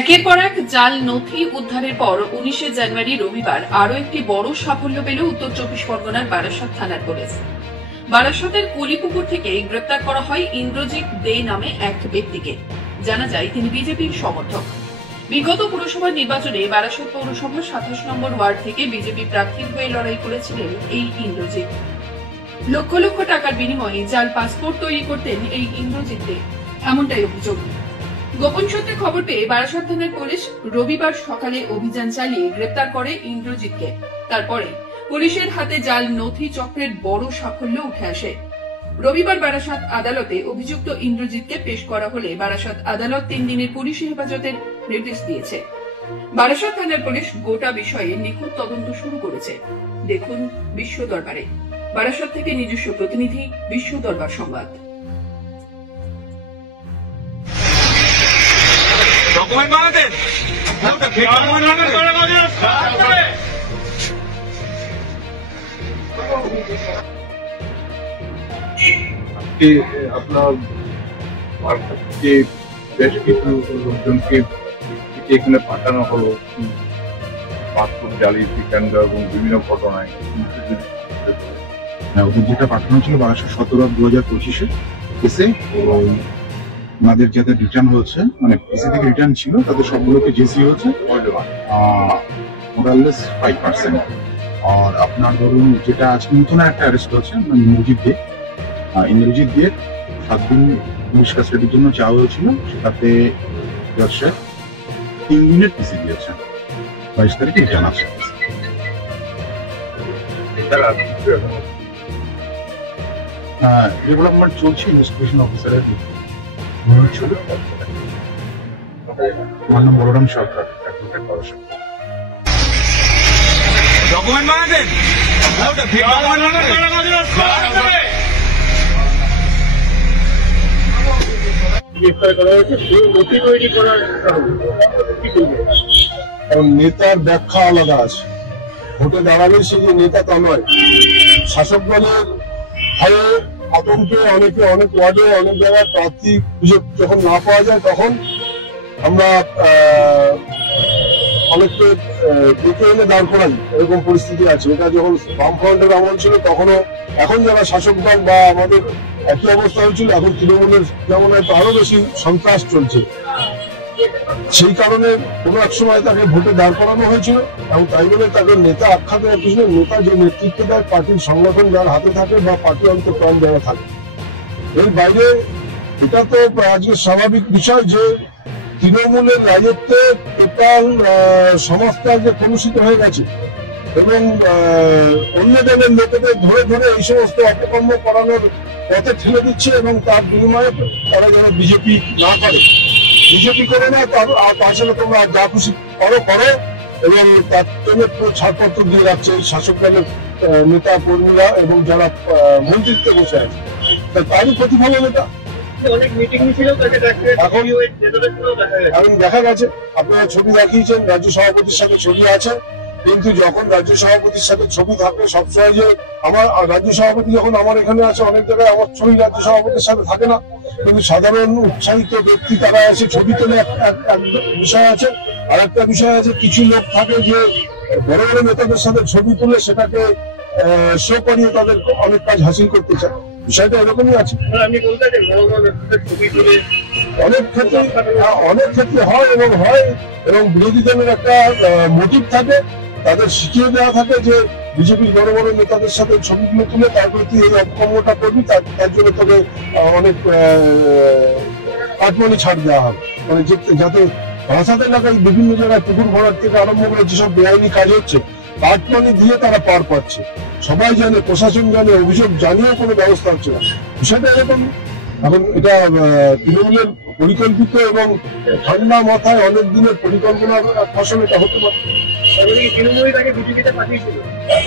একের পর এক জাল নথি উদ্ধারের পর 19 জানুয়ারি রবিবার আরো একটি বড় সাফল্য পেল উত্তর চব্বিশ পরগনার বারাসাত থানার পুলিশ। বারাসাতের কলিপুকুর থেকে গ্রেপ্তার করা হয় ইন্দ্রজিৎ দে নামে এক ব্যক্তিকে। জানা যায় তিনি বিজেপির সমর্থক। বিগত পুরসভা নির্বাচনে বারাসাত পৌরসভার 27 নম্বর ওয়ার্ড থেকে বিজেপি প্রার্থীর হয়ে লড়াই করেছিলেন এই ইন্দ্রজিৎ। লক্ষ লক্ষ টাকার বিনিময়ে জাল পাসপোর্ট তৈরি করতেন এই ইন্দ্রজিৎ দে, এমনটাই অভিযোগ। গোপন সূত্রে খবর পেয়ে বারাসাত থানার পুলিশ রবিবার সকালে অভিযান চালিয়ে গ্রেপ্তার করে ইন্দ্রজিৎকে। তারপরে পুলিশের হাতে জাল নথি চক্রের বড় সাফল্য উঠে আসে। রবিবার বারাসাত আদালতে অভিযুক্ত ইন্দ্রজিৎকে পেশ করা হলে বারাসাত আদালত 3 দিনের পুলিশি হেফাজতের নির্দেশ দিয়েছে। বারাসাত থানার পুলিশ গোটা বিষয়ে নিখুঁত তদন্ত শুরু করেছে। দেখুন বিশ্ব দরবারে। বারাসাত থেকে নিজস্ব প্রতিনিধি বিশ্ব দরবার সংবাদ। আপনার বেশ কিছু লোকজনকে এখানে পাঠানো হলো পাসপোর্ট জালিয়াতি কাণ্ড এবং বিভিন্ন ঘটনায়। ওদের যেটা পাঠানো ছিল 12/17/2025 কেসে, ওনাদের যাদের রিটার্ন হয়েছে, মানে পিসি থেকে রিটার্ন ছিল তাদের সবগুলোকে জেসি হয়েছে মোরাললেস 5%। আর আপনার ধরুন যেটা আজকে নতুন একটা অ্যারেস্ট হয়েছে ইন্দ্রজিৎ দিয়ে 7 দিন পুলিশ কাস্টাডির জন্য চাওয়া হয়েছিল, সেটাতে 3 দিনের পিসি দিয়েছে। 22 তারিখে রিটার্ন আছে। ডেভেলপমেন্ট চলছে, ইনভেস্টিগেশন অফিসারের আমার নাম বলরাম সরকার, অ্যাডভোকেট বারাসাত। ডকুমেন্ট বানাতেন নেতার ব্যাখ্যা আলাদা আছে। ভোটে দাঁড়ালে সে যে নেতা তা নয়। শাসক দলের ভয়ে আতঙ্কে অনেকে অনেক ওয়ার্ডে অনেক জায়গায় প্রার্থী খুঁজে যখন না পাওয়া যায় তখন আমরা অনেককে ডেকে এনে দাঁড় করাই, এরকম পরিস্থিতি আছে। এটা যখন বামফ্রন্টের আমল ছিল তখনও, এখন যারা শাসক দল বা আমাদের একই অবস্থা হয়েছিল, এখন তৃণমূলের যেমন হয়তো আরো বেশি সন্ত্রাস চলছে। সেই কারণে কোনো এক সময় তাকে ভোটে দাঁড় করানো হয়েছিল এবং তাই বলে তাকে নেতা আখ্যা দেওয়ার কিছু নেতা যে নেতৃত্ব দেয় পার্টির সংগঠন যার হাতে থাকে বা পার্টি অন্তঃপ্রাণ যারা থাকে। এর বাইরে এটা তো আজকে স্বাভাবিক বিষয় যে তৃণমূলের রাজত্বে টোটাল সমাজটা যে কলুষিত হয়ে গেছে এবং অন্য দলের লোকেদের ধরে ধরে এই সমস্ত অপকর্ম করানোর পথে ঠেলে দিচ্ছে এবং তার বিনিময়ে তারা যেন বিজেপি না করে, বিজেপি করে না, তাছাড়া তোমরা যা খুশি করো এবং তার জন্য ছাড়পত্র দিয়ে রাখছে এই শাসক দলের নেতা কর্মীরা এবং যারা মন্ত্রিত্বে বসে আছে। তারই প্রতিফলন এটা। এখন দেখা গেছে, আপনারা ছবি দেখিয়েছেন, রাজ্য সভাপতির সাথে ছবি আছে, কিন্তু যখন রাজ্য সভাপতির সাথে ছবি থাকে সবসময় যে আমার রাজ্য সভাপতি যখন আমার এখানে আছে, অনেক জায়গায় আমার ছবি রাজ্য সভাপতির সাথে থাকে না, কিন্তু সাধারণ উৎসাহিত ব্যক্তি তারা এসে ছবি তোলে এক বিষয় আছে। আর একটা বিষয় আছে, কিছু লোক থাকে যে বড় বড় নেতাদের সাথে ছবি তুলে সেটাকে শো করিয়ে তাদের অনেক কাজ হাসিল করতে চায়। বিষয়টা এরকমই আছে। অনেক ক্ষেত্রে হয় এবং বিরোধী দলের একটা মোটিভ থাকে, তাদের শিখিয়ে দেওয়া থাকে যে বিজেপির বড় বড় নেতাদের সাথে ছবিগুলো তুলে তারপরে তুই এই অপকর্মটা করবি, তার জন্য তোকে অনেক কাটমানি ছাড় দেওয়া হবে। মানে যাতে বারাসাত এলাকায় বিভিন্ন জায়গায় পুকুর ভরার থেকে আরম্ভ করে যেসব বেআইনি কাজ হচ্ছে কাটমানি দিয়ে তারা পার পাচ্ছে। সবাই জানে, প্রশাসন জানে, অভিযোগ জানিয়েও কোনো ব্যবস্থা হচ্ছে না। বিষয়টা এরকম। এখন এটা তৃণমূলের পরিকল্পিত এবং ঠান্ডা মাথায় অনেক দিনের পরিকল্পনার ফসল এটা হতে পারে।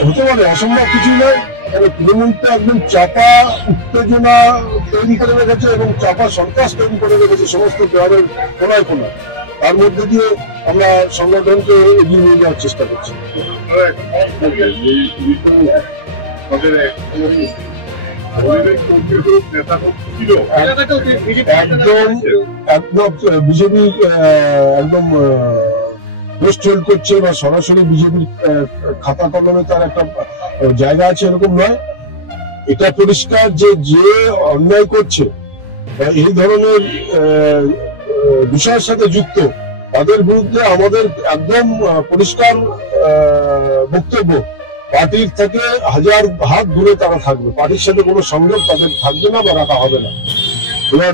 হতে পারে, অসম্ভব কিছুই নয়। তৃণমূলটা একদম চাপা উত্তেজনা তৈরি করে রেখেছে এবং চাপা সন্ত্রাস তৈরি করে রেখেছে সমস্ত দেওয়ারের কোনায় কোনায়। তার মধ্যে দিয়ে আমরা সংগঠনকে এগিয়ে নিয়ে যাওয়ার চেষ্টা করছি। নেতা ছিল একদম বিজেপি একদম পোস্টেল করছে বা সরাসরি বিজেপির খাতা কলমে তার একটা জায়গা আছে এরকম নয়। এটা পরিষ্কার যে যে অন্যায় করছে বা এই ধরনের বিষয়ের সাথে যুক্ত তাদের বিরুদ্ধে আমাদের একদম পরিষ্কার বক্তব্য, পার্টির থেকে হাজার হাত দূরে তারা থাকবে, পার্টির সাথে কোনো সংযোগ তাদের থাকবে না বা রাখা হবে না। এবার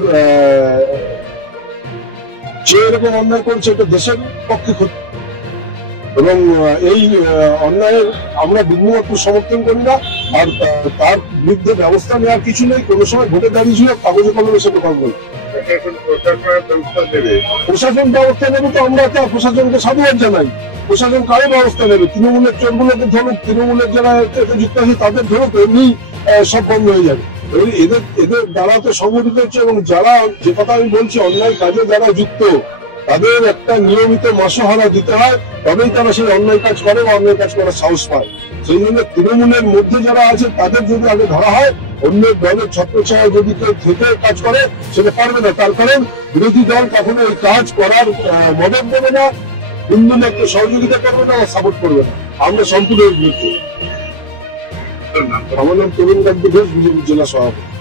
যে এরকম অন্যায় করছে এটা দেশের পক্ষে ক্ষতি, এবং এই অন্যায়ের আমরা বিন্দুমাত্র সমর্থন করি না। আর তার বিরুদ্ধে ব্যবস্থা নেওয়ার কিছু নেই। কোনো সময় ভোটে দাঁড়িয়েছিল কাগজে কলমে সেটা করবো, প্রশাসন ব্যবস্থা নেবে তো আমরা তা প্রশাসনকে সাধুবাদ জানাই। প্রশাসন কারো ব্যবস্থা নেবে, তৃণমূলের চোরগুলোকে ধরুক, তৃণমূলের যারা এতে যুক্ত আছে তাদের ধরুক, এমনি সব বন্ধ হয়ে যাবে। এদের দ্বারা তো সংগঠিত হচ্ছে, এবং যারা যে কথা আমি বলছি অন্যায় কাজে যারা যুক্ত তাদের একটা নিয়মিত মাসোহারা দিতে হয়, তবেই তারা সেই অন্যায় কাজ করে বা অন্যায় কাজ করার সাহস পায়। সেই জন্য তৃণমূলের মধ্যে যারা আছে তাদের যদি আগে ধরা হয়, অন্য দলের ছত্রছায়া যদি কেউ থেকে কাজ করে সেটা পারবে না। তার কারণ বিরোধী দল কখনো এই কাজ করার মদত দেবে না, বিন্দুমাত্র সহযোগিতা করবে না বা সাপোর্ট করবে না। আমরা সম্পূর্ণ বিরুদ্ধে। আমার নাম তরুণ কান্ত ঘোষ, বিজেপি জেলা সভাপতি।